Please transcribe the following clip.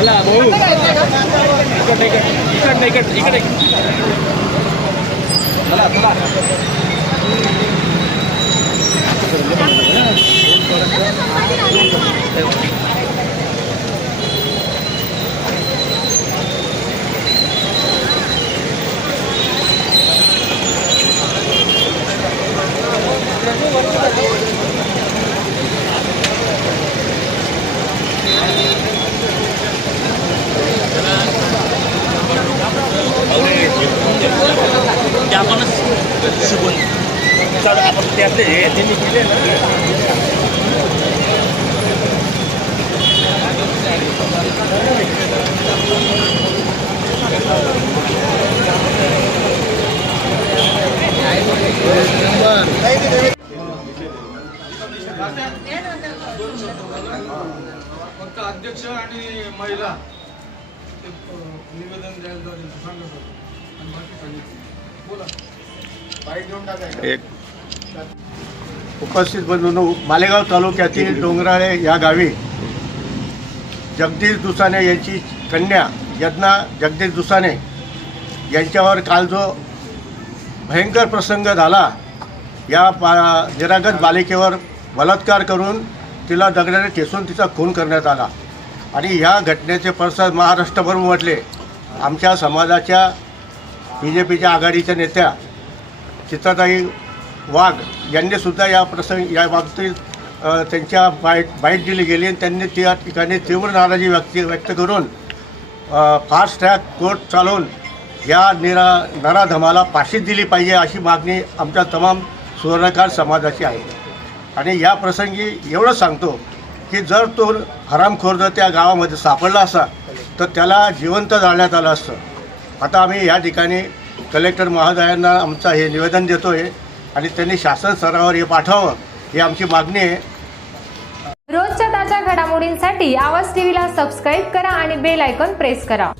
ఎలా బాబు ఇక్కడ ఇక్కడ ఇక్కడ ఇక్కడ ఇక్కడ ते आपले हे त्यांनी केले ना. फक्त अध्यक्ष आणि महिला निवेदन द्यायला सांगत होते. आणि बाकी सांगितलं बोला. बाईक घेऊन टाकायचं एक उपस्थित बंधूंनो मालेगाव तालुक्यातील डोंगराळे या गावी जगदीश दुसाने यांची कन्या यज्ञा जगदीश दुसाने यांच्यावर काल जो भयंकर प्रसंग झाला या पा निरागत बालिकेवर बलात्कार करून तिला दगडाने ठेसून तिचा खून करण्यात आला. आणि ह्या घटनेचे पडसाद महाराष्ट्रभर उमटले. आमच्या समाजाच्या बी जे पीच्या आघाडीच्या नेत्या चित्राताई वाघ यांनीसुद्धा या प्रसंग या बाबतीत त्यांच्या बाईट बाईट दिली गेली आणि त्यांनी त्या ठिकाणी तीव्र नाराजी व्यक्त व्यक्त करून फास्ट ट्रॅक कोर्ट चालवून या निरा नराधमाला फाशी दिली पाहिजे अशी मागणी आमच्या तमाम सुवर्णकार समाजाची आहे. आणि या प्रसंगी एवढं सांगतो की जर तो हरामखोर जर त्या गावामध्ये सापडला असा तर त्याला जिवंत जाळण्यात आलं असतं. आता आम्ही या ठिकाणी कलेक्टर महोदयांना आमचं हे निवेदन देतो आहे आणि त्यांनी शासन स्तरावर हे पाठवावं ही आमची मागणी आहे. रोजच्या ताज्या घडामोडींसाठी आवाज टीव्हीला सबस्क्राईब करा आणि बेल आयकॉन प्रेस करा.